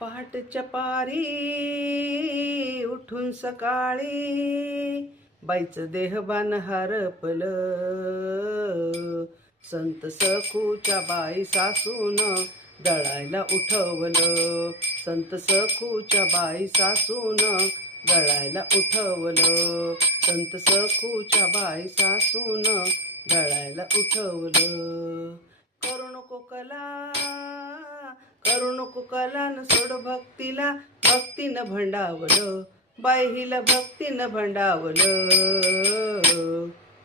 पहाटच्या पारी उठून सकाळी बाईचं देहबान हरपलं. संत सखूच्या बाई सासून दळायला उठवलं. संत सखूच्या बाई सासून दळायला उठवलं. संत सखूच्या बाई सासून दळायला उठवलं. करू नको कला, करू नको कला न सोड भक्तीला, भक्तीनं भंडावलं. बाई हिला भक्तीनं भंडावलं.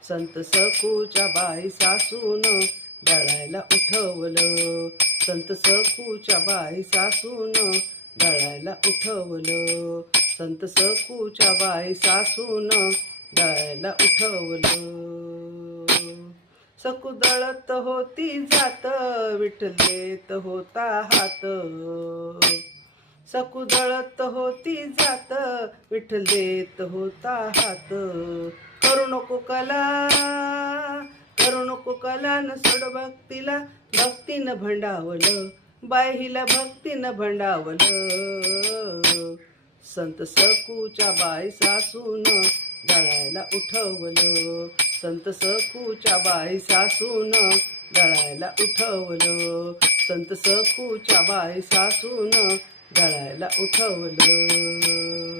संत सखूच्या बाई सासून दळायला उठवलं. संत सखूच्या बाई सासून दळायला उठवलं. संत सखूच्या बाई सासून दळायला उठवलं. सकू दळत होती जात, विठलेत होता हात. सकू दळत होती जात, विठलेत होता हात. करू नको कला, करू नको कला न सोड भक्तीला, भक्तीनं भंडावलं. बाई हिला भक्तीनं भंडावलं. संत सखूच्या बाई सासून दळायला उठवलं. संत सखूच्या बाई सासून दळायला उठवलं. संत सखूच्या बाई सासून दळायला उठवलं.